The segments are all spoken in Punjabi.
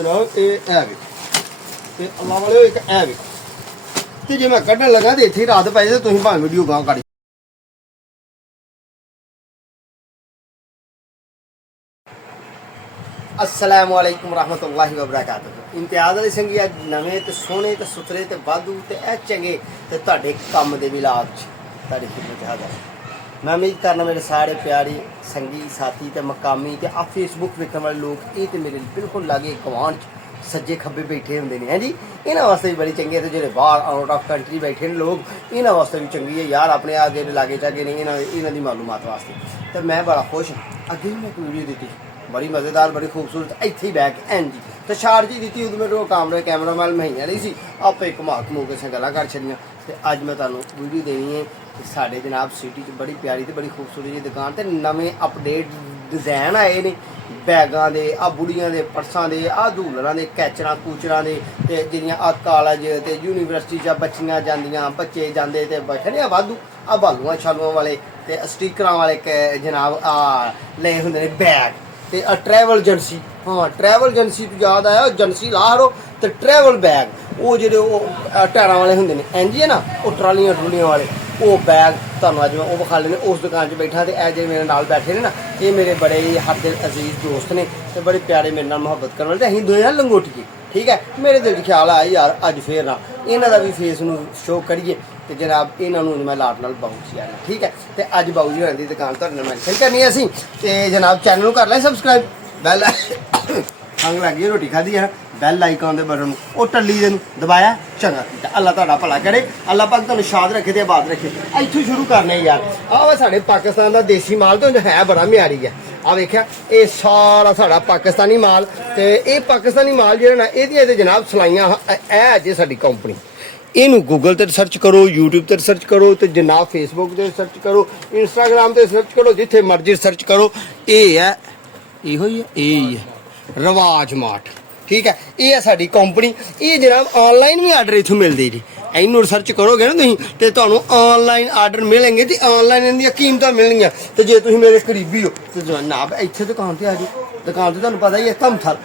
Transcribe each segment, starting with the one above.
जनाब ये है भी ते अल्लाह वाले एक है भी ते जे मैं कड्ढन लगा ते इत्थे रात पै जाए तुसीं भावें वीडियो गां करी। अस्सलाम वालेकुम रहमतुल्लाहि व बरकातुहू। इम्तियाज़ अली संगी अज नवें ते सोहने ते सुथरे ते वाधू ते चंगे ते तुहाडे काम दे विलाग च तुहाडी खिदमत हाज़र। मैं उम्मीद करना मेरे सारे प्यारे संगी साथी ते मकामी ते आ फेसबुक वेखण वाले लोग ये तो मेरे बिल्कुल लागे गवांढ सज्जे खब्बे बैठे होंदे ने हैं जी। इन्हां वास्ते भी बड़ी चंगी है ते जेह्ड़े बाहर आउट ऑफ कंट्री बैठे ने लोग इन्हां वास्ते भी चंगी है यार। अपने आ जेह्ड़े लागे चागे ने इन्हां दी मालूमात वास्ते ते मैं बड़ा खुश हाँ। अगे भी मैं एक वीडियो दी बड़ी मज़ेदार बड़ी खूबसूरत इत्थे ही बैक एन जी तो शार जी दी उदू मेरे कैमरा मैन महीना नहीं सी आपे घुमा घमू के गल्लां कर छड़ियां ते अज मैं तुहानूं वीडियो देनी है कि साडे जनाब सिटी च बड़ी प्यारी ते बड़ी खूबसूरत जी दुकान ते नवें अपडेट डिज़ाइन आए ने बैगां दे आ बुढ़ियां दे पर्सां दे आ झूलरां दे कैचरां कूचरां दे ते जिहड़ियां आ कालेज ते यूनीवर्सिटी च बच्चियां जांदियां बच्चे जांदे ते बैठने वाधू आ बालूआं छालूआं वाले ते स्टिकरां वाले जनाब आ ले हुंदे ने बैग ते ट्रैवल एजेंसी। हाँ ट्रैवल एजेंसी तो याद आया एजेंसी ला रो तो ट्रैवल बैग वो जो टायरां वाले होंदे ने एंज है ना वो ट्रालियां ट्रूलियां वाले वो बैग तुहानूं अज मैं वो विखा लेने उस दुकान च बैठा ते ए जे मेरे नाल बैठे ने ना ये मेरे बड़े ही हर दिल अजीज दोस्त ने ते बड़े प्यारे मेरे नाल मुहब्बत करन वाले ते असीं दोए ना लंगोटिए ठीक है। मेरे दिल च ख्याल आया यार अज फिर ना इन्हां दा भी फेस नूं शो करिए ते जनाब इन्हां नूं मैं लाट नाल बाऊ जी आना ठीक है। ते अज बाऊ जी होरां दी दुकान तुहाडे नाल मैंशन करनी असीं ते जनाब चैनल नूं कर लें सबसक्राइब बैल खंघ लग गई रोटी खाधी है ना बैल आइकॉन दे बटन वो टल्ली दे दबाया चंगा अल्लाह तुहाडा भला करे अल्लाह पाक तुहानूं शाद रखे ते आबाद रखे। इत्थों शुरू करने यार आ साढ़े पाकिस्तान का देसी माल तो है बड़ा म्यारी है आ वेख्या ये सारा साढ़ा पाकिस्तानी माल ते ये पाकिस्तानी माल जेह्ड़ा ना एह्दियां ते जनाब सलाइयां है जे साडी कंपनी इनू गूगल ते सर्च करो यूट्यूब ते सर्च करो तो जनाब फेसबुक ते सर्च करो इंस्टाग्राम ते सर्च करो जिथे मर्जी सर्च करो ये है इहो ही है रवाज मार्ट ठीक है। ये है साडी कंपनी ये जनाब ऑनलाइन भी आर्डर इत्थों मिलदे जी इनू सर्च करोगे ना तुसीं ते तुहानूं ऑनलाइन आर्डर मिलेंगे ते ऑनलाइन इन्दियां कीमतां मिलणगियां ते जे तुसीं मेरे करीबी हो ते जनाब इत्थे दुकान ते आ जाओ दुकान ते तुहानूं पता ही है धमथल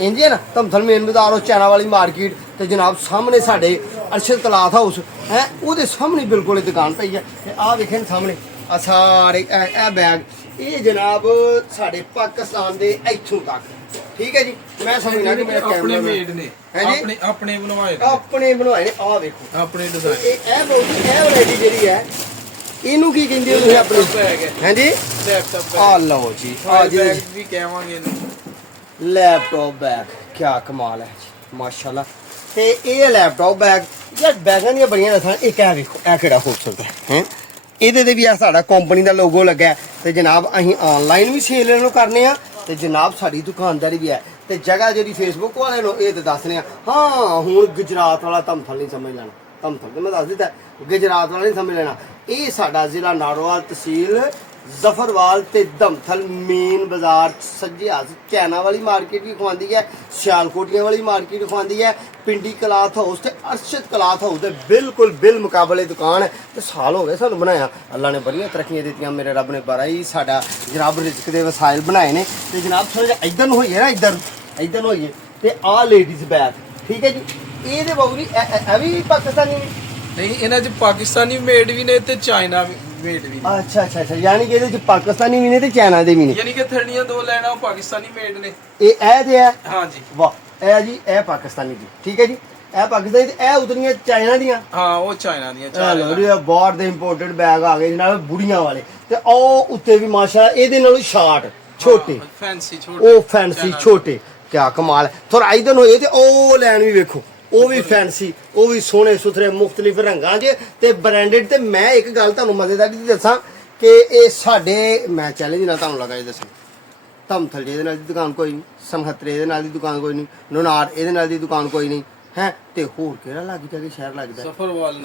इंज है ना धमथल मेन बाजार उस चैना वाली मार्केट ते जनाब सामने साडे अरशद तलात हाउस है ਉਹਦੇ सामने बिल्कुल दुकान पई है ते आ वेखे सामने आ सारे ए बैग ये जनाब साडे पाकिस्तान दे इत्थों तक ठीक है जी। मैं समझना कि मेरा कैमरा मेड ने अपने अपने बनवाए ने आ देखो अपने डिजाइन ए बहुत ए वैरायटी जेडी है इनू की कहंदे हो अपने बैग है हैं जी लैपटॉप आ लो जी आ बैग भी कहवांगे इनू लैपटॉप बैग क्या कमाल है माशाल्लाह ते ये लैपटॉप बैग यार बैगां दी बड़ियां रसां एक है देखो ए केड़ा खूबसूरत है ਇਹਦੇ ਤੇ ਵੀ ਆ ਸਾਡਾ ਕੰਪਨੀ ਦਾ ਲੋਗੋ ਲੱਗਾ ਤੇ ਜਨਾਬ ਅਸੀਂ ਆਨਲਾਈਨ ਵੀ ਸੇਲ ਇਹਨੂੰ ਕਰਨੇ ਆ ਤੇ ਜਨਾਬ ਸਾਡੀ ਦੁਕਾਨਦਾਰੀ ਵੀ ਹੈ ਤੇ ਜਗ੍ਹਾ ਜਿਹੜੀ ਫੇਸਬੁੱਕ ਵਾਲੇ ਨੂੰ ਇਹ ਤੇ ਦੱਸਨੇ ਆ। ਹਾਂ ਹੁਣ ਗੁਜਰਾਤ ਵਾਲਾ ਧਮਥਲ ਨਹੀਂ ਸਮਝ ਲੈਣਾ ਧਮਥਲ ਤੇ ਮੈਂ ਦੱਸ ਦਿੱਤਾ ਗੁਜਰਾਤ ਵਾਲਾ ਨਹੀਂ ਸਮਝ ਲੈਣਾ ਇਹ ਸਾਡਾ ਜ਼ਿਲ੍ਹਾ ਨਾਰੋਵਾਲ ਤਹਿਸੀਲ ਜ਼ਫਰਵਾਲ ਤੇ ਧਮਥਲ ਮੇਨ ਬਾਜ਼ਾਰ ਸੱਜੇ ਹੱਥ ਚੈਨਾ ਵਾਲੀ ਮਾਰਕੀਟ ਵੀ ਖਵਾਉਂਦੀ ਹੈ ਸਿਆਲਕੋਟੀਆਂ ਵਾਲੀ ਮਾਰਕੀਟ ਖਵਾਉਂਦੀ ਹੈ पिंडी कलाथ हाउस ते अरशद कलाथ हाउस दे बिल्कुल बिल मुकाबले दुकान है तो साल हो गए सानू बनाया अल्लाह ने बड़ियां तरक्कियां दित्तियां मेरे रब ने बड़ा ही साडा जनाब रिज़्क दे वसाइल बनाए ने ते जनाब थोड़ा जिहा इधर होइए ना इधर होइए ते आ लेडीज बैग ठीक है जी ए दे बाबू जी ए भी पाकिस्तानी नहीं इन्हां च पाकिस्तानी मेड भी ने ते चाइना मेड भी अच्छा अच्छा अच्छा यानी कि इहदे च पाकिस्तानी भी ने ते चाइना दे भी ने यानी कि थड़ियां दो लाइनां पाकिस्तानी मेड ने ए ते है हां जी वाह ਇਹ ਜੀ ਇਹ ਪਾਕਿਸਤਾਨੀ ਜੀ ਠੀਕ ਹੈ ਜੀ ਇਹ ਪਾਕਿਸਤਾਨੀ ਤੇ ਇਹ ਉਤਰੀਆਂ ਚਾਈਨਾ ਦੀਆਂ ਹਾਂ ਉਹ ਚਾਈਨਾ ਦੀਆਂ ਚਾਈਨਾ ਬਾਹਰ ਦੇ ਇੰਪੋਰਟਡ ਬੈਗ ਆ ਗਏ ਜਨਾਬ ਬੁੜੀਆਂ ਵਾਲੇ ਤੇ ਉਹ ਉੱਤੇ ਵੀ ਮਾਸ਼ਾਅੱਲਾ ਇਹਦੇ ਨਾਲੋਂ ਸ਼ਾਰਟ ਛੋਟੇ ਫੈਂਸੀ ਛੋਟੇ ਉਹ ਫੈਂਸੀ ਛੋਟੇ ਕੀ ਕਮਾਲ ਹੈ ਥੋੜਾ ਇਧਰ ਹੋਏ ਤੇ ਉਹ ਲੈਣ ਵੀ ਵੇਖੋ ਉਹ ਵੀ ਫੈਂਸੀ ਉਹ ਵੀ ਸੋਹਣੇ ਸੁਥਰੇ ਮੁxtਲਿਫ ਰੰਗਾਂ 'ਚ ਤੇ ਬ੍ਰਾਂਡਡ ਤੇ ਮੈਂ ਇੱਕ ਗੱਲ ਤੁਹਾਨੂੰ ਮਜ਼ੇਦਾਰ ਦੀ ਦੱਸਾਂ ਕਿ ਇਹ ਸਾਡੇ ਮੈਂ ਚੈਲੰਜ ਨਾਲ ਤੁਹਾਨੂੰ ਲਗਾ ਦੱਸਾਂ ਧਮਥਲ ਇਹਦੇ ਨਾਲ ਦੀ ਦੁਕਾਨ ਕੋਈ ਨਹੀਂ ਸਮਹਤਰੇ ਇਹਦੇ ਨਾਲ ਦੀ ਦੁਕਾਨ ਕੋਈ ਨਹੀਂ ਨੁਨਾਰ ਇਹਦੇ ਨਾਲ ਦੀ ਦੁਕਾਨ ਕੋਈ ਨਹੀਂ ਹੈ ਤੇ ਹੋਰ ਕਿਹੜਾ ਲੱਗ ਜਾ ਕੇ ਸ਼ਹਿਰ ਲੱਗਦਾ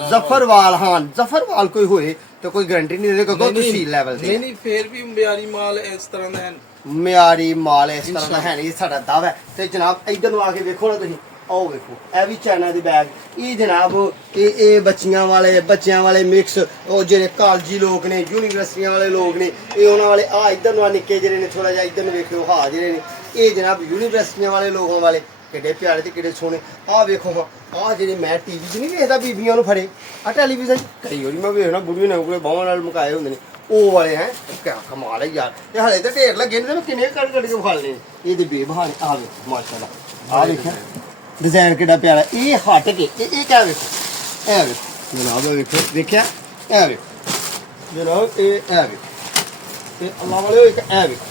ਜ਼ਫਰਵਾਲ ਹਾਂ ਜ਼ਫਰਵਾਲ ਕੋਈ ਹੋਏ ਤੇ ਕੋਈ ਗਾਰੰਟੀ ਨਹੀਂ ਦੇ ਕੋਈ ਤੁਸੀਂ ਲੈਵਲ ਤੇ ਨਹੀਂ ਫੇਰ ਵੀ ਮਿਆਰੀ ਮਾਲ ਇਸ ਤਰ੍ਹਾਂ ਦਾ ਹੈ ਮਿਆਰੀ ਮਾਲ ਇਸ ਤਰ੍ਹਾਂ ਦਾ ਹੈ ਨਹੀਂ ਸਾਡਾ ਦਾਅਵਾ ਤੇ ਜਨਾਬ ਇਧਰ ਨੂੰ ਆ ਕੇ ਵੇਖੋ ਨਾ ਤੁਸੀਂ आओ देखो ए भी चाइना दे बैग ये जनाब ये बच्चियां वाले मिक्स और जेडे कॉलेजी लोग ने यूनीवर्सिटियां वाले लोग ने ये उन्हां वाले आ इधर नु निक्के जेडे ने थोड़ा जिहा इधर नु वेखियो हा जेडे ने ये जनाब यूनीवर्सिटियां वाले लोगों वाले ਕਿੱਡੇ ਪਿਆਰੇ ਤੇ ਕਿੱਡੇ ਸੋਹਣੇ। ਆਹ ਵੇਖੋ ਹਾਂ, ਆਹ ਜਿਹੜੇ ਮੈਂ ਟੀਵੀ 'ਚ ਨਹੀਂ ਵੇਖਦਾ ਬੀਬੀਆਂ ਨੂੰ ਫੜੇ, ਆਹ ਟੈਲੀਵਿਜ਼ਨ ਕਈ ਵਾਰੀ ਮੈਂ ਵੇਖਣਾ ਬੁੜੀਆਂ ਨੇ ਕੋਈ ਬਾਹਾਂ ਨਾਲ ਮੁਕਾਏ ਹੁੰਦੇ ਨੇ ਉਹ ਵਾਲੇ ਹੈ। ਕਿਆ ਕਮਾਲ ਹੈ ਯਾਰ, ਇਹ ਹਲੇ ਤਾਂ ਢੇਰ ਲੱਗੇ ਨੇ ਤੇ ਮੈਂ ਕਿੰਨੇ ਕੱਢ ਕੇ ਖਾ ਲਏ। ਇਹ ਤੇ ਬੇਬਹਾਨ ਆਹ ਵੇਖੋ ਮਾਸ਼ਾਅੱਲਾ, ਆਹ ਵੇਖਿਆ ਡਿਜ਼ਾਈਨ ਕਿੱਡਾ ਪਿਆਰਾ। ਇਹ ਹਟ ਕੇ ਇਹ ਕਿਆ ਵੇਖੋ, ਇਹ ਵੇਖੋ ਜਨਾਬ, ਵੇਖੋ ਵੇਖਿਆ, ਇਹ ਵੇਖੋ ਜਨਾਬ, ਇਹ ਵੇਖੋ ਤੇ ਅੱਲਾ ਵਾਲੇ ਇੱਕ ਇਹ ਵੇਖੋ।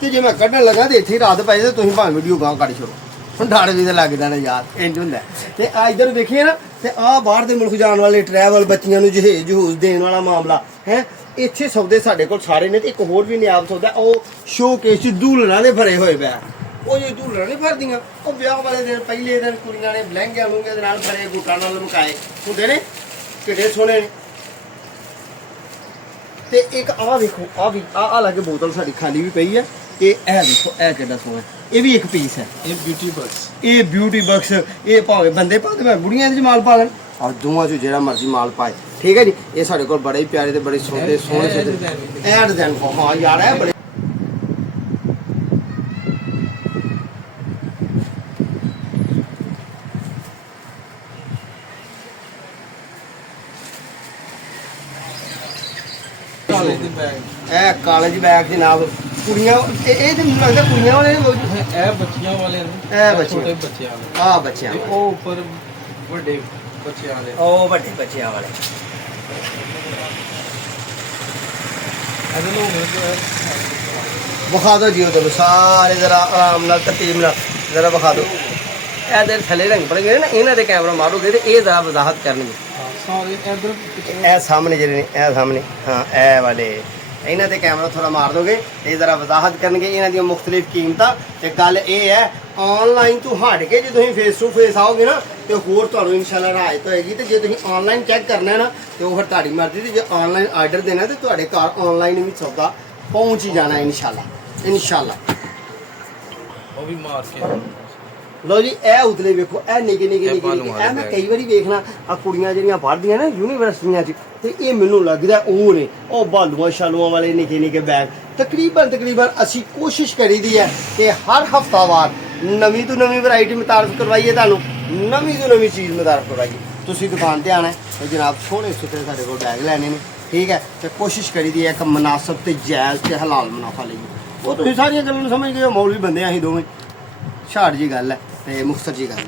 ਤੇ ਜੇ ਮੈਂ ਕੱਢਣ ਲੱਗਾ ਤੇ ਇੱਥੇ ਰਾਤ ਪੈ ਜਾਏ, ਤੁਸੀਂ ਭਾਵੇਂ ਵੀਡੀਓ ਗਾਂ ਕੱਢ ਛੱਡੋ, ਹੁਣ ਡਾੜ ਵੀ ਤਾਂ ਲੱਗ ਜਾਣਾ ਯਾਰ, ਇੰਜ ਹੁੰਦਾ। ਤੇ ਆ ਇੱਧਰ ਦੇਖੀਏ ਨਾ, ਤੇ ਆਹ ਬਾਹਰ ਦੇ ਮੁਲਕ ਜਾਣ ਵਾਲੇ ਟਰੈਵਲ, ਬੱਚੀਆਂ ਨੂੰ ਜਹੂਜ਼ ਦੇਣ ਵਾਲਾ ਮਾਮਲਾ ਹੈ। ਇੱਥੇ ਸੌਦੇ ਸਾਡੇ ਕੋਲ ਸਾਰੇ ਨੇ। ਤੇ ਇੱਕ ਹੋਰ ਵੀ ਨਿਆਬ ਸੌਦਾ, ਉਹ ਸ਼ੋਕੇਸ 'ਚ ਦੁਲਹਨਾਂ ਦੇ ਭਰੇ ਹੋਏ ਪਿਆ। ਉਹ ਜੇ ਦੁਲਹਨਾਂ ਨਹੀਂ ਭਰਦੀਆਂ, ਉਹ ਵਿਆਹ ਵਾਲੇ ਦਿਨ ਪਹਿਲੇ ਦਿਨ ਕੁੜੀਆਂ ਨੇ ਲਹਿੰਗਿਆਂ ਲੂੰਗੇ ਦੇ ਨਾਲ ਭਰੇ, ਬੂਟਾਂ ਨਾਲ ਮੁਕਾਏ ਹੁੰਦੇ ਨੇ, ਕਿੱਡੇ ਸੋਹਣੇ ਨੇ। ਤੇ ਇੱਕ ਆਹ ਵੇਖੋ, ਆਹ ਵੀ ਆਹ ਲੱਗੇ ਬੋਤਲ ਸਾਡੀ ਖਾਲੀ ਵੀ ਪਈ ਹੈ। ਇਹ ਵੇਖੋ, ਇਹ ਕਿੱਡਾ ਸੋਹਣਾ, ਇਹ ਵੀ ਇੱਕ ਪੀਸ ਹੈ। ਇਹ ਬਿਊਟੀ ਬਕਸ, ਇਹ ਬਿਊਟੀ ਬਕਸ, ਇਹ ਭਾਵੇਂ ਬੰਦੇ ਪਾ ਦੇ ਬੁੜੀਆਂ ਦੇ ਮਾਲ ਪਾ ਲੈਣ, ਔਰ ਦੋਵਾਂ 'ਚ ਜਿਹੜਾ ਮਰਜ਼ੀ ਮਾਲ ਪਾਏ, ਠੀਕ ਹੈ ਜੀ। ਇਹ ਸਾਡੇ ਕੋਲ ਬੜੇ ਹੀ ਪਿਆਰੇ ਤੇ ਬੜੇ ਸੋਹਣੇ ਸੋਹਣੇ ਇਹ ਡਿਜ਼ਾਈਨ। ਹਾਂ ਯਾਰ, ਇਹ ਬੜੇ ਇਹ ਕਾਲਜ ਬੈਗ ਜਨਾਬ, ਕੁੜੀਆਂ ਇਹ ਤੇ ਮੈਨੂੰ ਲੱਗਦਾ ਕੁੜੀਆਂ ਵਾਲੇ ਨੇ, ਇਹ ਬੱਚੀਆਂ ਵਾਲੇ ਨੇ, ਇਹ ਬੱਚੀਆਂ, ਛੋਟੇ ਬੱਚਿਆਂ ਵਾਲੇ, ਆਹ ਬੱਚਿਆਂ ਤੇ ਉਹ ਉੱਪਰ ਵੱਡੇ ਬੱਚਿਆਂ ਵਾਲੇ, ਉਹ ਵੱਡੇ ਬੱਚਿਆਂ ਵਾਲੇ। ਇਹਦੇ ਲੋਕ ਵਿਖਾ ਦਿਓ ਜੀ ਉਧਰ ਸਾਰੇ, ਜ਼ਰਾ ਆਰਾਮ ਨਾਲ ਤਰਤੀਬ ਨਾਲ ਜ਼ਰਾ ਵਿਖਾ ਦਿਓ। ਇਹਦੇ ਥੱਲੇ ਰੰਗ ਪੜੇਗੇ ਨਾ, ਇਹਨਾਂ ਦੇ ਕੈਮਰਾ ਮਾਰੋਗੇ ਤੇ ਇਹ ਜ਼ਰਾ ਵਜ਼ਾਹਤ ਕਰਨਗੇ। ਸਾਰੇ ਇਧਰ ਇਹ ਸਾਹਮਣੇ ਜਿਹੜੇ ਨੇ, ਇਹ ਸਾਹਮਣੇ, ਹਾਂ ਇਹ ਵਾਲੇ, ਇਹਨਾਂ ਤੇ ਕੈਮਰਾ ਥੋੜਾ ਮਾਰ ਦੋਗੇ ਤੇ ਜ਼ਰਾ ਵਜ਼ਾਹਤ ਕਰਨਗੇ ਇਹਨਾਂ ਦੀਆਂ ਮੁਖਤਲਿਫ ਕੀਮਤਾਂ। ਤੇ ਗੱਲ ਇਹ ਹੈ, ਆਨਲਾਈਨ ਤੋਂ ਹਟ ਕੇ ਜੇ ਤੁਸੀਂ ਫੇਸ ਟੂ ਫੇਸ ਆਓਗੇ ਨਾ ਤੇ ਹੋਰ ਤੁਹਾਨੂੰ ਇਨਸ਼ਾਅੱਲਾ ਰਾਹਤ ਹੋਏਗੀ। ਤੇ ਜੇ ਤੁਸੀਂ ਆਨਲਾਈਨ ਚੈੱਕ ਕਰਨਾ ਹੈ ਨਾ ਤੇ ਉਹ ਫਿਰ ਤੁਹਾਡੀ ਮਰਜ਼ੀ ਦੀ। ਜੇ ਆਨਲਾਈਨ ਆਰਡਰ ਦੇਣਾ ਤੇ ਤੁਹਾਡੇ ਘਰ ਆਨਲਾਈਨ ਵੀ ਸੌਦਾ ਪਹੁੰਚ ਹੀ ਜਾਣਾ ਇਨਸ਼ਾਅੱਲਾ, ਇਨਸ਼ਾਅੱਲਾ। ਉਹ ਵੀ ਮਾਰ ਕੇ ਲੋ ਜੀ, ਇਹ ਉਤਲੇ ਵੇਖੋ, ਇਹ ਨਿੱਕੇ ਨਿੱਕੇ ਇਹ ਮੈਂ ਕਈ ਵਾਰੀ ਵੇਖਣਾ ਆ ਕੁੜੀਆਂ ਜਿਹੜੀਆਂ ਪੜ੍ਹਦੀਆਂ ਨਾ ਯੂਨੀਵਰਸਿਟੀਆਂ 'ਚ, ਤੇ ਇਹ ਮੈਨੂੰ ਲੱਗਦਾ ਉਹ ਨੇ ਉਹ ਬਾਲੂਆਂ ਸ਼ਾਲੂਆਂ ਵਾਲੇ ਨਿੱਕੇ ਨਿੱਕੇ ਬੈਗ। ਤਕਰੀਬਨ ਅਸੀਂ ਕੋਸ਼ਿਸ਼ ਕਰੀਦੀ ਹੈ ਕਿ ਹਰ ਹਫਤਾਵਾਰ ਨਵੀਂ ਤੋਂ ਨਵੀਂ ਵੈਰਾਈਟੀ ਮੁਤਾਰਫ ਕਰਵਾਈਏ, ਤੁਹਾਨੂੰ ਨਵੀਂ ਤੋਂ ਨਵੀਂ ਚੀਜ਼ ਮੁਤਾਰਫ ਕਰਵਾਈਏ। ਤੁਸੀਂ ਦੁਕਾਨ ਤੇ ਆਣਾ ਤੇ ਜਨਾਬ ਸੋਹਣੇ ਸੁਥਰੇ ਸਾਡੇ ਕੋਲ ਬੈਗ ਲੈਣੇ ਨੇ, ਠੀਕ ਹੈ। ਤੇ ਕੋਸ਼ਿਸ਼ ਕਰੀਦੀ ਹੈ ਇੱਕ ਮੁਨਾਸਬ ਤੇ ਜਾਇਜ਼ ਤੇ ਹਲਾਲ ਮੁਨਾਫਾ ਲਈਏ। ਉਹ ਤੁਸੀਂ ਸਾਰੀਆਂ ਗੱਲਾਂ ਨੂੰ ਸਮਝ ਗਏ ਹੋ, ਮੌਲਵੀ ਬੰਦੇ ਅਸੀਂ ਦੋਵੇਂ, ਛਾੜ ਜੀ ਗੱਲ ਹੈ ਤੇ ਮੁਖਤਸਰ ਜੀ ਗੱਲ ਹੈ।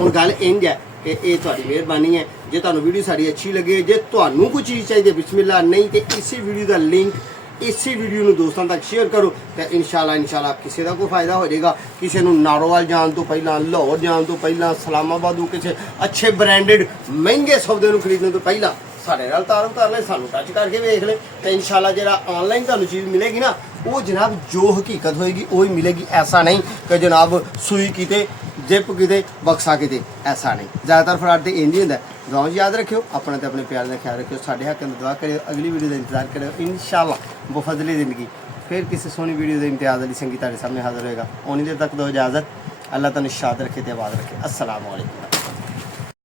ਹੁਣ ਗੱਲ ਇੰਝ ਹੈ ਕਿ ਇਹ ਤੁਹਾਡੀ ਮਿਹਰਬਾਨੀ ਹੈ। ਜੇ ਤੁਹਾਨੂੰ ਵੀਡੀਓ ਸਾਡੀ ਅੱਛੀ ਲੱਗੇ, ਜੇ ਤੁਹਾਨੂੰ ਕੋਈ ਚੀਜ਼ ਚਾਹੀਦੀ ਹੈ, ਬਿਸਮਿਲ੍ਲਾ, ਨਹੀਂ ਤੇ ਇਸੇ ਵੀਡੀਓ ਦਾ ਲਿੰਕ, ਇਸੇ ਵੀਡੀਓ ਨੂੰ ਦੋਸਤਾਂ ਤੱਕ ਸ਼ੇਅਰ ਕਰੋ ਤੇ ਇਨਸ਼ਾਅੱਲਾ ਕਿਸੇ ਦਾ ਕੋਈ ਫਾਇਦਾ ਹੋ ਜਾਏਗਾ। ਕਿਸੇ ਨੂੰ ਨਾਰੋਵਾਲ ਜਾਣ ਤੋਂ ਪਹਿਲਾਂ, ਲਾਹੌਰ ਜਾਣ ਤੋਂ ਪਹਿਲਾਂ, ਇਸਲਾਮਾਬਾਦ ਕਿਸੇ ਅੱਛੇ ਬ੍ਰਾਂਡਡ ਮਹਿੰਗੇ ਸੌਦੇ ਨੂੰ ਖਰੀਦਣ ਤੋਂ ਪਹਿਲਾਂ ਸਾਡੇ ਨਾਲ ਤਾਰਫ ਕਰ ਲੈ, ਸਾਨੂੰ ਟੱਚ ਕਰਕੇ ਵੇਖ ਲੈ ਤੇ ਇਨਸ਼ਾਅੱਲਾ ਜਿਹੜਾ ਆਨਲਾਈਨ ਤੁਹਾਨੂੰ ਚੀਜ਼ ਮਿਲੇਗੀ ਨਾ, ਉਹ ਜਨਾਬ ਜੋ ਹਕੀਕਤ ਹੋਏਗੀ ਉਹ ਹੀ ਮਿਲੇਗੀ। ਐਸਾ ਨਹੀਂ ਕਿ ਜਨਾਬ ਸੂਈ ਕਿਤੇ, ਜਿਪ ਕਿਤੇ, ਬਕਸਾ ਕਿਤੇ, ਐਸਾ ਨਹੀਂ। ਜ਼ਿਆਦਾਤਰ ਫਰਾਡ ਤੇ ਇੰਝ ਹੀ ਹੁੰਦਾ। ਦੁਆਵਾਂ ਯਾਦ ਰੱਖਿਓ, ਆਪਣਾ ਤੇ ਆਪਣੇ ਪਿਆਰ ਦਾ ਖਿਆਲ ਰੱਖਿਓ। ਸਾਡੇ ਹੱਕ ਨੂੰ ਦੁਆ ਕਰਿਓ। ਅਗਲੀ ਵੀਡੀਓ ਦਾ ਇੰਤਜ਼ਾਰ ਕਰਿਓ ਇਨਸ਼ਾਅੱਲਾ। ਬਫਜ਼ਲੀ ਜ਼ਿੰਦਗੀ ਫਿਰ ਕਿਸੇ ਸੋਹਣੀ ਵੀਡੀਓ ਦੇ ਇम्तियाज़ ਵਾਲੀ ਸੰਗੀ ਤੁਹਾਡੇ ਸਾਹਮਣੇ ਹਾਜ਼ਰ ਹੋਏਗਾ। ਉਨੀ ਦੇਰ ਤੱਕ ਦੋ ਇਜਾਜ਼ਤ। ਅੱਲਾਹ ਤੁਹਾਨੂੰ ਸ਼ਾਦ ਰੱਖੇ ਤੇ ਆਬਾਦ ਰੱਖੇ। अस्सलाम वालेकुम।